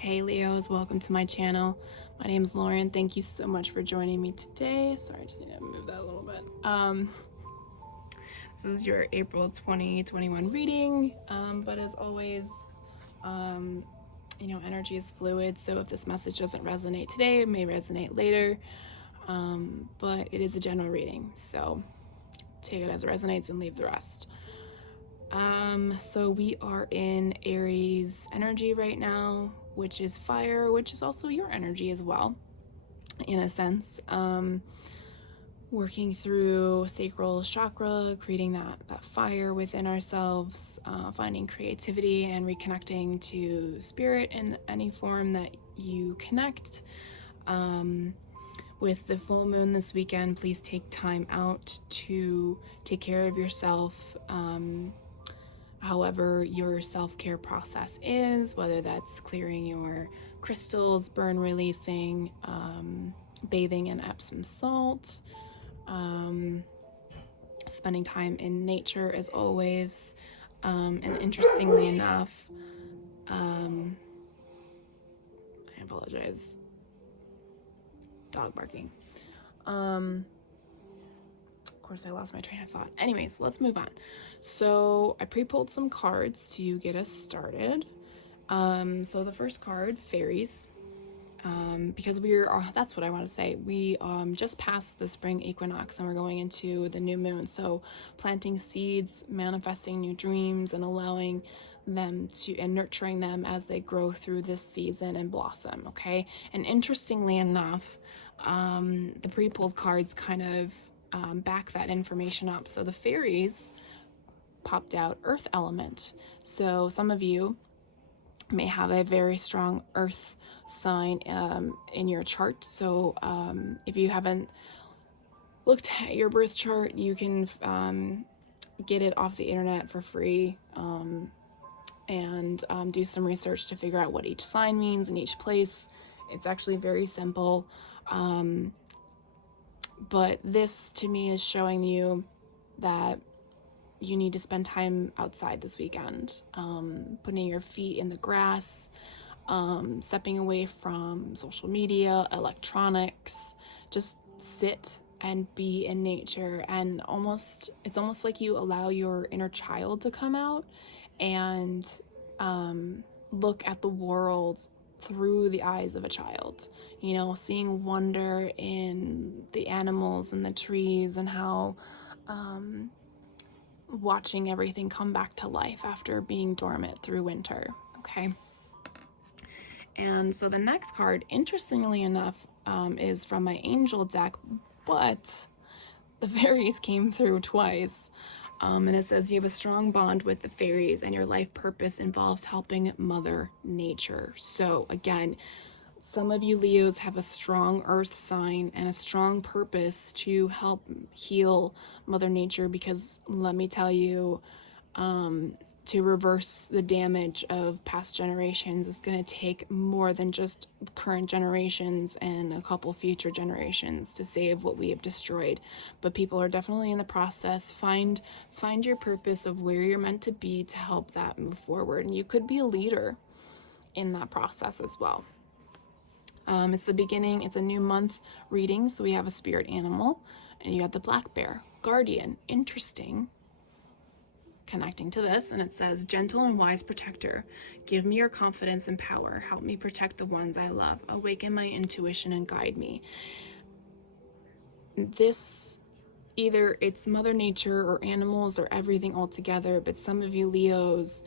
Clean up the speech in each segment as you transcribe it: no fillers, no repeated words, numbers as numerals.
Hey Leos, welcome to my channel. My name is Lauren. Thank you so much for joining me today. Sorry, I just need to move that a little bit. This is your April 2021 reading, but as always, energy is fluid, so if this message doesn't resonate today, it may resonate later, but it is a general reading, so take it as it resonates and leave the rest. So we are in Aries energy right now, which is fire, which is also your energy as well, in a sense. Working through sacral chakra, creating that fire within ourselves, finding creativity and reconnecting to spirit in any form that you connect. With the full moon this weekend, please take time out to take care of yourself. However your self-care process is, whether that's clearing your crystals, burn releasing, bathing in Epsom salt, spending time in nature as always, and interestingly enough, I apologize, dog barking. Of course, I lost my train of thought. Anyways, let's move on. So I pre-pulled some cards to get us started. So the first card, fairies, because that's what I want to say. We just passed the spring equinox and we're going into the new moon. So planting seeds, manifesting new dreams, and allowing them to, and nurturing them as they grow through this season and blossom, okay? And interestingly enough, the pre-pulled cards kind of back that information up. So the fairies popped out earth element. So some of you may have a very strong earth sign in your chart. So if you haven't looked at your birth chart, you can get it off the internet for free and do some research to figure out what each sign means in each place. It's actually very simple. But this to me is showing you that you need to spend time outside this weekend, putting your feet in the grass, stepping away from social media, electronics, just sit and be in nature. And it's almost like you allow your inner child to come out and look at the world through the eyes of a child, seeing wonder in the animals and the trees, and how watching everything come back to life after being dormant through winter, okay? And so the next card, interestingly enough, is from my angel deck, but the fairies came through twice. And it says you have a strong bond with the fairies and your life purpose involves helping Mother Nature. So again, some of you Leos have a strong earth sign and a strong purpose to help heal Mother Nature, because let me tell you, to reverse the damage of past generations is going to take more than just current generations and a couple future generations to save what we have destroyed. But people are definitely in the process. Find your purpose of where you're meant to be to help that move forward. And you could be a leader in that process as well. It's the beginning, it's a new month reading, so we have a spirit animal, and you have the black bear, guardian, interesting, connecting to this, and it says, gentle and wise protector, give me your confidence and power, help me protect the ones I love, awaken my intuition and guide me. This, either it's Mother Nature or animals or everything all together, but some of you Leos,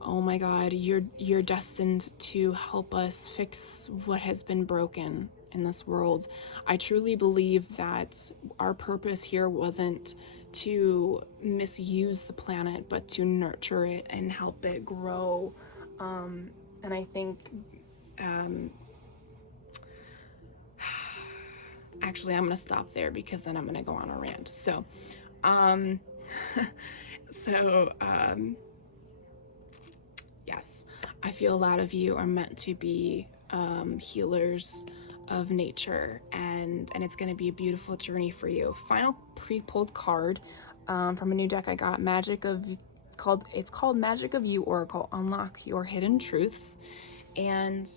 oh my God, you're destined to help us fix what has been broken in this world. I truly believe that our purpose here wasn't to misuse the planet, but to nurture it and help it grow. And I think, actually, I'm gonna stop there because then I'm gonna go on a rant. So, yes, I feel a lot of you are meant to be healers of nature, and it's going to be a beautiful journey for you. Final pre-pulled card from a new deck I got, it's called Magic of You Oracle, Unlock Your Hidden Truths. And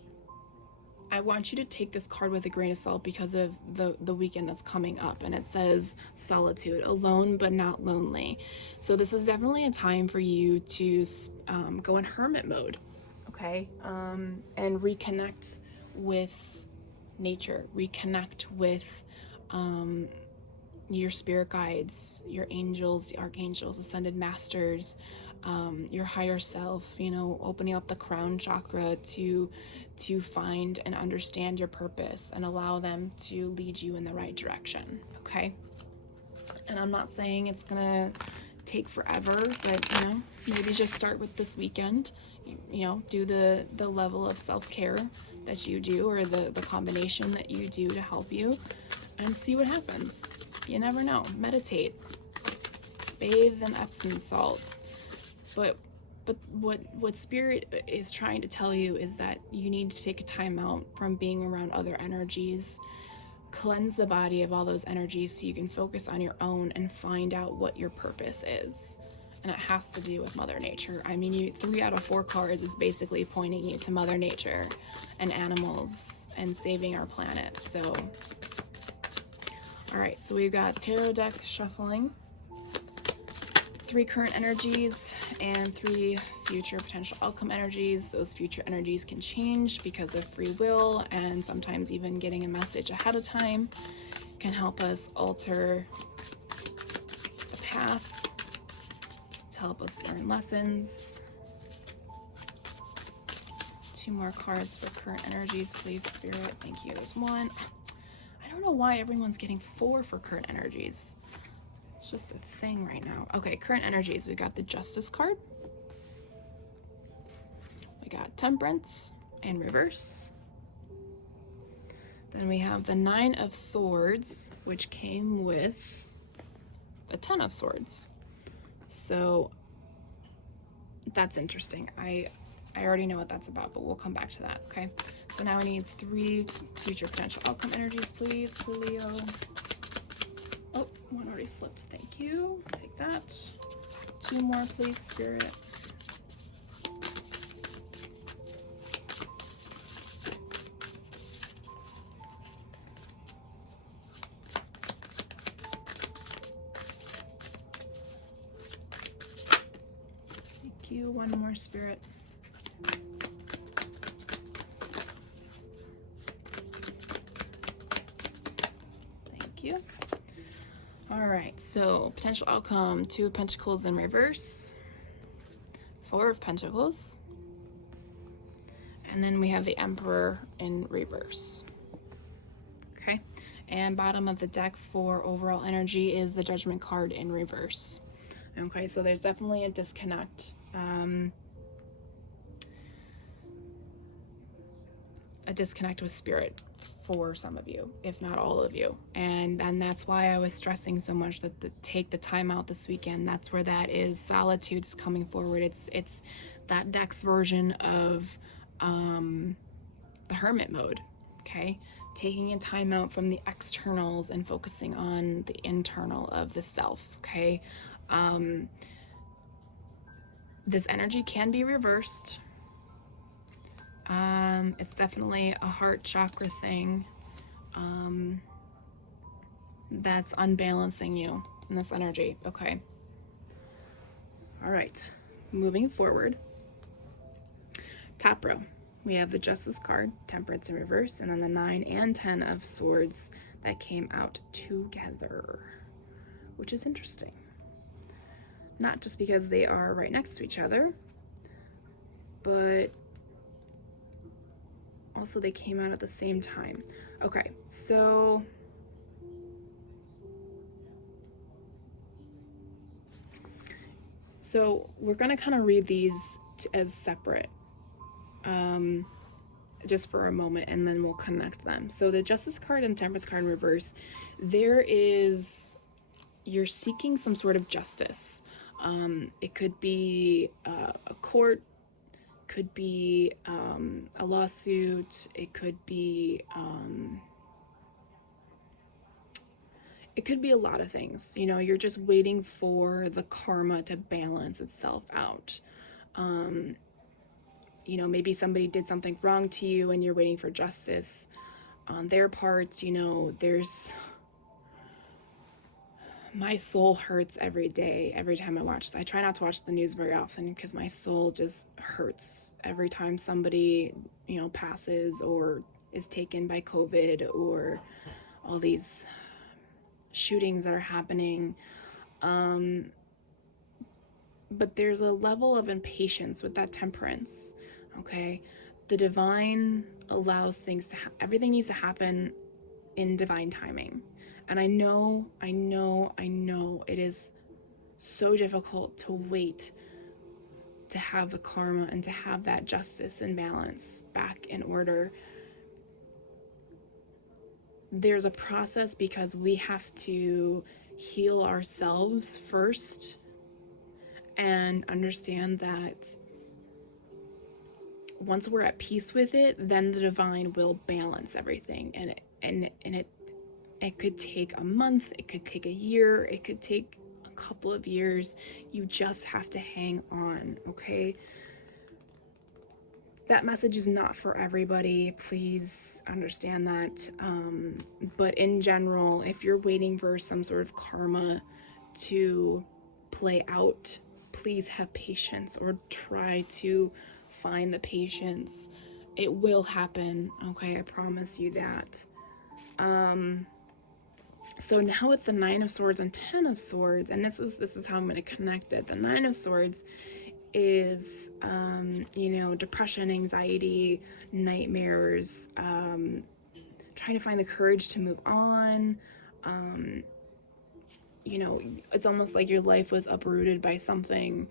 I want you to take this card with a grain of salt because of the weekend that's coming up, and it says solitude, alone but not lonely. So this is definitely a time for you to go in hermit mode, okay, and reconnect with nature, reconnect with your spirit guides, your angels, the archangels, ascended masters, your higher self, you know, opening up the crown chakra to find and understand your purpose and allow them to lead you in the right direction, okay? And I'm not saying it's gonna take forever, but you know, maybe just start with this weekend. You know, do the level of self-care that you do, or the combination that you do to help you, and see what happens. You never know. Meditate, bathe in Epsom salt. But what spirit is trying to tell you is that you need to take a time out from being around other energies, cleanse the body of all those energies so you can focus on your own and find out what your purpose is. And it has to do with Mother Nature. I mean, 3 out of 4 cards is basically pointing you to Mother Nature and animals and saving our planet. So, all right, so we've got tarot deck shuffling, 3 current energies and 3 future potential outcome energies. Those future energies can change because of free will, and sometimes even getting a message ahead of time can help us alter the path to help us learn lessons. 2 more cards for current energies, please, Spirit. Thank you. There's 1. I don't know why everyone's getting 4 for current energies. It's just a thing right now. Okay, current energies. We got the Justice card. We got Temperance in reverse. Then we have the 9 of Swords, which came with the 10 of Swords. So that's interesting. I already know what that's about, but we'll come back to that, okay? So now I need 3 future potential outcome energies, please, for Leo. Oh, 1 already flipped. Thank you. Take that. 2 more, please, Spirit. Thank you. 1 more, Spirit. Thank you. All right, so potential outcome, 2 of Pentacles in reverse, 4 of Pentacles, and then we have the Emperor in reverse. Okay, and bottom of the deck for overall energy is the Judgment card in reverse. Okay, so there's definitely a disconnect. A disconnect with spirit for some of you, if not all of you. And that's why I was stressing so much that take the time out this weekend. That's where that is. Solitude's coming forward. It's that deck's version of the hermit mode, okay? Taking a time out from the externals and focusing on the internal of the self, okay? This energy can be reversed. It's definitely a heart chakra thing that's unbalancing you in this energy, okay? All right, moving forward. Top row, we have the Justice card, Temperance in reverse, and then the 9 and 10 of Swords that came out together, which is interesting. Not just because they are right next to each other, but also they came out at the same time. Okay, so we're gonna kind of read these as separate just for a moment, and then we'll connect them. So the Justice card and Temperance card in reverse, you're seeking some sort of justice. It could be a court, could be a lawsuit, it could be a lot of things. You know, you're just waiting for the karma to balance itself out. maybe somebody did something wrong to you and you're waiting for justice on their parts. My soul hurts every day, every time I try not to watch the news very often because my soul just hurts every time somebody, passes or is taken by COVID, or all these shootings that are happening. But there's a level of impatience with that temperance, okay? The divine allows things everything needs to happen in divine timing. And I know it is so difficult to wait to have the karma and to have that justice and balance back in order. There's a process because we have to heal ourselves first and understand that once we're at peace with it, then the divine will balance everything. It could take a month, it could take a year, it could take a couple of years. You just have to hang on, okay? That message is not for everybody. Please understand that. But in general, if you're waiting for some sort of karma to play out, please have patience, or try to find the patience. It will happen, okay? I promise you that. So now with the Nine of Swords and Ten of Swords, and this is how I'm going to connect it. The Nine of Swords is, depression, anxiety, nightmares, trying to find the courage to move on. It's almost like your life was uprooted by something,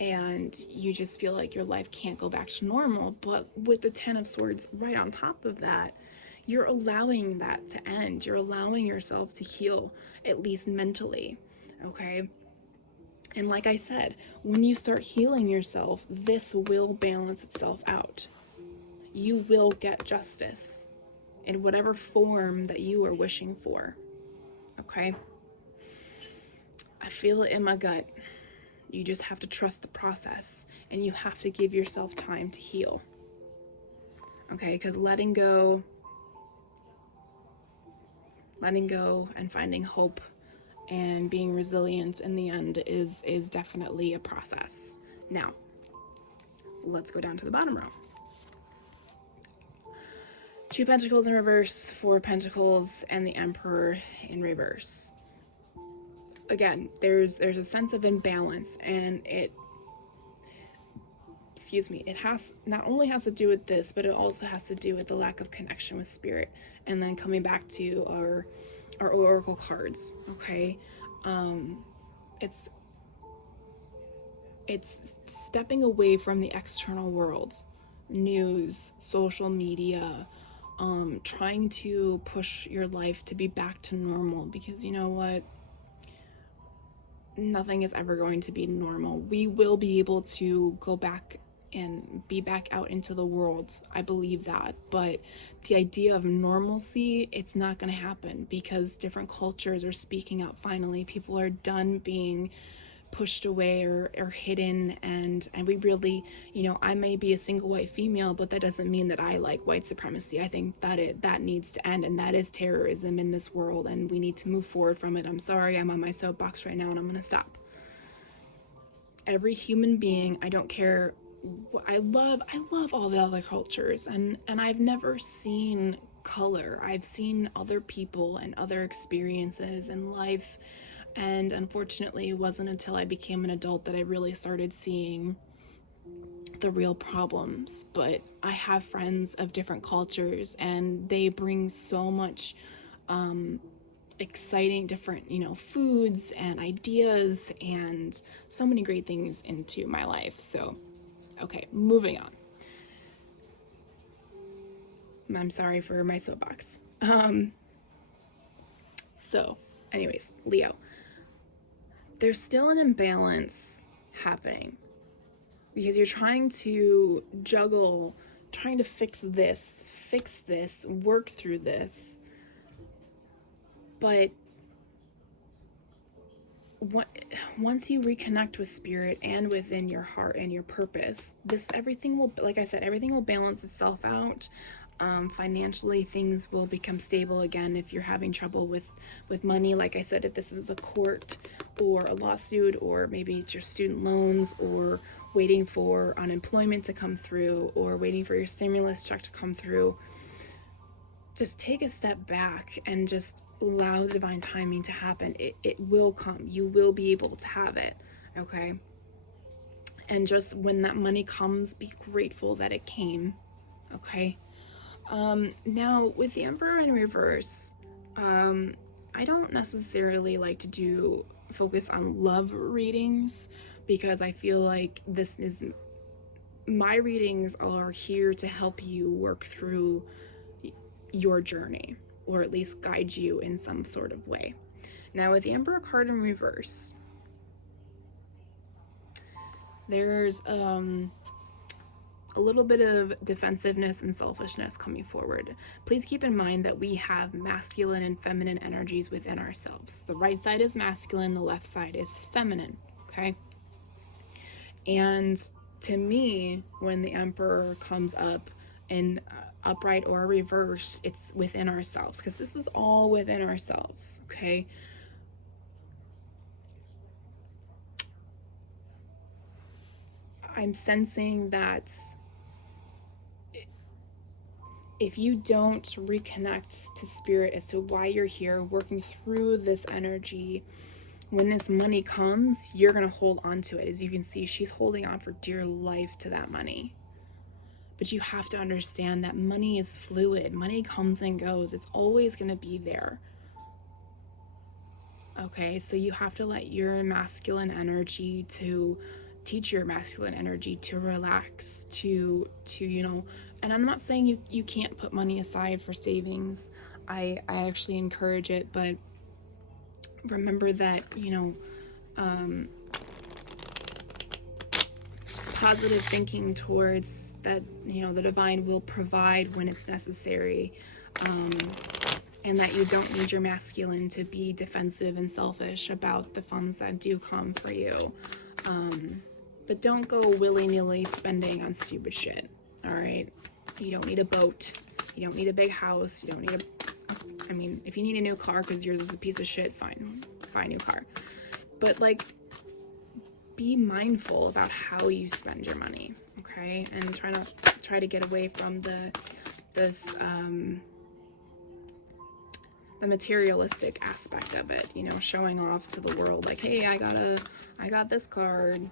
and you just feel like your life can't go back to normal. But with the Ten of Swords right on top of that, you're allowing that to end. You're allowing yourself to heal, at least mentally, okay? And like I said, when you start healing yourself, this will balance itself out. You will get justice in whatever form that you are wishing for, okay? I feel it in my gut. You just have to trust the process, and you have to give yourself time to heal, okay? Because letting go and finding hope and being resilient in the end is definitely a process. Now, let's go down to the bottom row. 2 Pentacles in reverse, 4 Pentacles, and the Emperor in reverse. Again, there's a sense of imbalance, and it not only has to do with this, but it also has to do with the lack of connection with spirit. And then coming back to our oracle cards, okay? It's stepping away from the external world, news, social media, trying to push your life to be back to normal, because you know what? Nothing is ever going to be normal. We will be able to go back and be back out into the world. I believe that. But the idea of normalcy, it's not going to happen, because different cultures are speaking out finally. People are done being pushed away or hidden, and we really, I may be a single white female, but that doesn't mean that I like white supremacy. I think that needs to end, and that is terrorism in this world, and we need to move forward from it. I'm sorry, I'm on my soapbox right now, and I'm gonna stop. Every human being, I don't care, I love all the other cultures, and I've never seen color. I've seen other people and other experiences in life. And unfortunately, it wasn't until I became an adult that I really started seeing the real problems. But I have friends of different cultures, and they bring so much exciting different, foods and ideas and so many great things into my life. So, okay, moving on. I'm sorry for my soapbox. So, anyways, Leo. There's still an imbalance happening, because you're trying to juggle, trying to fix this, work through this. But once you reconnect with spirit and within your heart and your purpose, this everything will, like I said, everything will balance itself out. Financially, things will become stable again. If you're having trouble with money, like I said, if this is a court or a lawsuit, or maybe it's your student loans, or waiting for unemployment to come through, or waiting for your stimulus check to come through, just take a step back and just allow divine timing to happen. It will come. You will be able to have it, okay? And just when that money comes, be grateful that it came, okay? Now, with the Emperor in reverse, I don't necessarily like to do focus on love readings, because I feel like my readings are here to help you work through your journey, or at least guide you in some sort of way. Now, with the Emperor card in reverse, there's a little bit of defensiveness and selfishness coming forward. Please keep in mind that we have masculine and feminine energies within ourselves. The right side is masculine, the left side is feminine, okay? And to me, when the Emperor comes up in upright or reversed, it's within ourselves, because this is all within ourselves, okay? I'm sensing that if you don't reconnect to spirit as to why you're here, working through this energy, when this money comes, you're going to hold on to it. As you can see, she's holding on for dear life to that money. But you have to understand that money is fluid. Money comes and goes. It's always going to be there. Okay, so you have to let your masculine energy to teach your masculine energy to relax, to and I'm not saying you can't put money aside for savings. I actually encourage it, but remember that, positive thinking towards that, the divine will provide when it's necessary, and that you don't need your masculine to be defensive and selfish about the funds that do come for you. But don't go willy-nilly spending on stupid shit, all right? You don't need a boat. You don't need a big house. You don't need if you need a new car because yours is a piece of shit, fine. Buy a new car. But, be mindful about how you spend your money, okay? And try to get away from the materialistic aspect of it, showing off to the world, like, hey, I got this card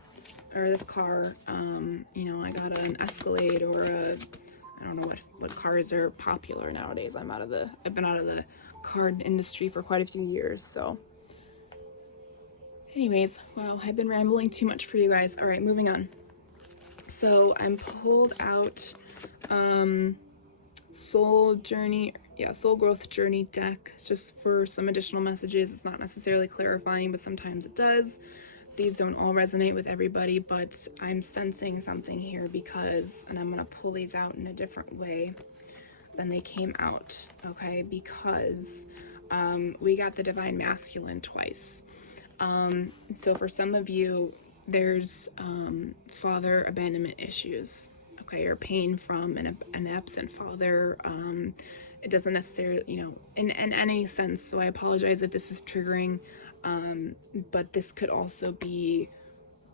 or this car, I got an Escalade, or I don't know what cars are popular nowadays. I've been out of the card industry for quite a few years, so anyways, wow, I've been rambling too much for you guys. All right, moving on. So I'm pulled out Soul Growth Journey deck. It's just for some additional messages. It's not necessarily clarifying, but sometimes it does. These don't all resonate with everybody, but I'm sensing something here and I'm going to pull these out in a different way than they came out, okay? Because we got the Divine Masculine twice. So for some of you, there's father abandonment issues, okay, or pain from an absent father. It doesn't necessarily, in any sense, so I apologize if this is triggering, but this could also be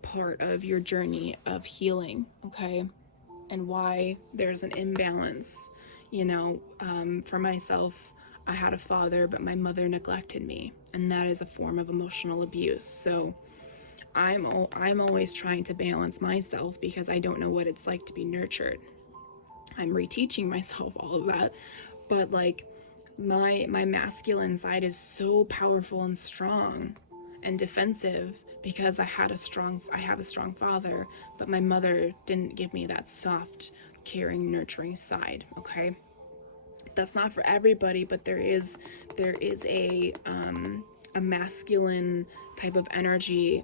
part of your journey of healing, okay, and why there's an imbalance. For myself, I had a father, but my mother neglected me, and that is a form of emotional abuse. So I'm always trying to balance myself, because I don't know what it's like to be nurtured. I'm reteaching myself all of that, but my masculine side is so powerful and strong and defensive, because I have a strong father, but my mother didn't give me that soft, caring, nurturing side, okay? That's not for everybody, but there is a masculine type of energy,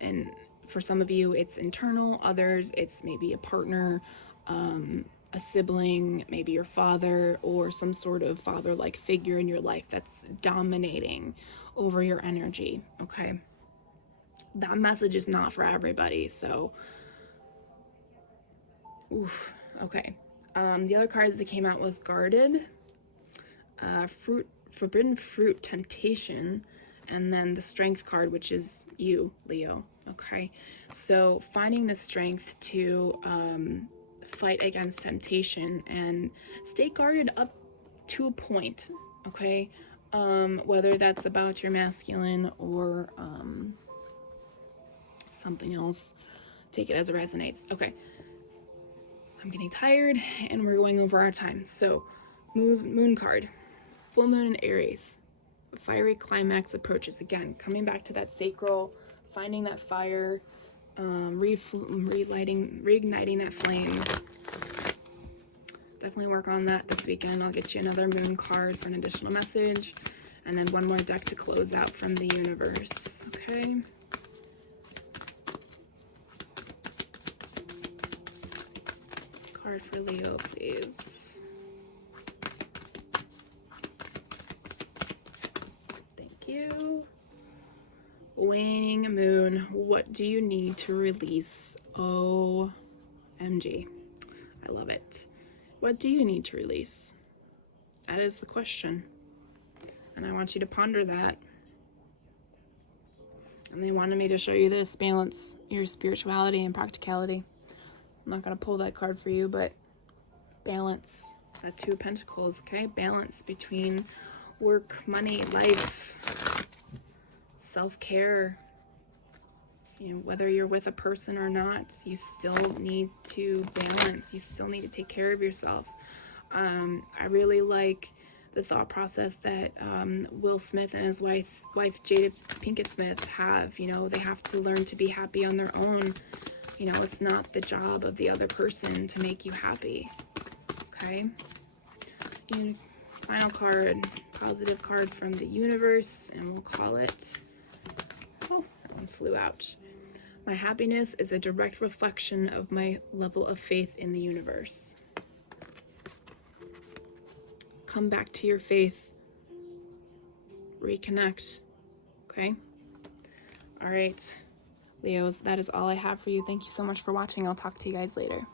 and for some of you it's internal, others it's maybe a partner, a sibling, maybe your father, or some sort of father-like figure in your life that's dominating over your energy, okay? that message is not for everybody. So, oof. Okay. The other cards that came out was Guarded, Forbidden Fruit, Temptation, and then the Strength card, which is you, Leo. Okay. So finding the strength to fight against temptation and stay guarded up to a point. Okay. Whether that's about your masculine or something else, take it as it resonates. Okay. I'm getting tired and we're going over our time. So, moon card, full moon in Aries, a fiery climax approaches. Again, coming back to that sacral, finding that fire, reigniting that flame. Definitely work on that this weekend. I'll get you another moon card for an additional message, and then one more deck to close out from the universe. Okay. Card for Leo, please. Thank you. Waning moon, what do you need to release? OMG. I love it. What do you need to release? That is the question. And I want you to ponder that. And they wanted me to show you this, balance your spirituality and practicality. I'm not going to pull that card for you, but balance. That Two of Pentacles, okay? Balance between work, money, life, self-care. You know, whether you're with a person or not, you still need to balance. You still need to take care of yourself. I really like the thought process that Will Smith and his wife Jada Pinkett Smith have. You know, they have to learn to be happy on their own. You know, it's not the job of the other person to make you happy. Okay? And final card, positive card from the universe, and we'll call it, oh, that one flew out. My happiness is a direct reflection of my level of faith in the universe. Come back to your faith. Reconnect. Okay? All right, Leos, that is all I have for you. Thank you so much for watching. I'll talk to you guys later.